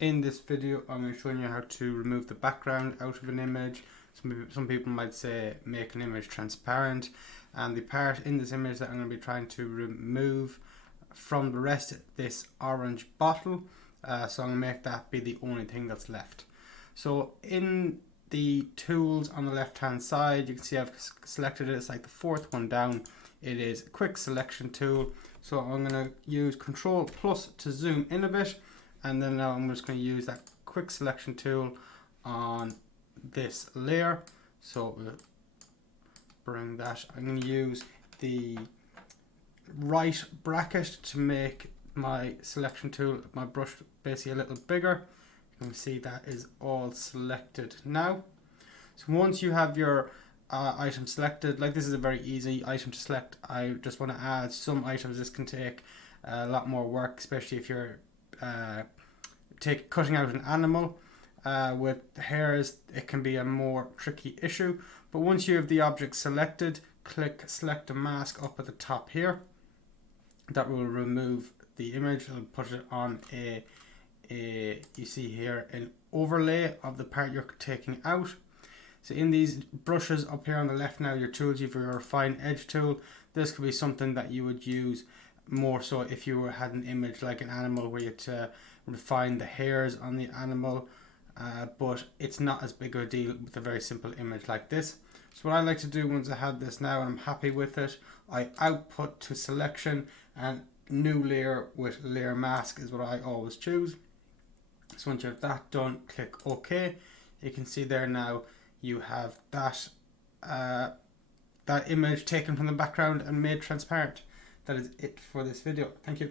In this video, I'm going to show you how to remove the background out of an image. Some people might say make an image transparent, and the part in this image that I'm going to be trying to remove from the rest of this orange bottle, so I'm going to make that be the only thing that's left. So in the tools on the left hand side, you can see I've selected it. It's like the fourth one down. It is a quick selection tool, so I'm going to use Control+ to zoom in a bit. And then now I'm just going to use that quick selection tool on this layer. So we'll bring that. I'm going to use the right bracket to make my selection tool, my brush, basically a little bigger. You can see that is all selected now. So once you have your item selected, like this is a very easy item to select. I just want to add some items. This can take a lot more work, especially if you're cutting out an animal with hairs. It can be a more tricky issue, but once you have the object selected, click select a mask up at the top here. That will remove the image and put it on you see here an overlay of the part you're taking out. So in these brushes up here on the left now, your tools, you've your refine edge tool. This could be something that you would use more so if you had an image like an animal where you had to refine the hairs on the animal, but it's not as big of a deal with a very simple image like this. So what I like to do once I have this now and I'm happy with it, I output to selection, and new layer with layer mask is what I always choose. So once you have that done, click OK. You can see there now you have that that image taken from the background and made transparent. That is it for this video. Thank you.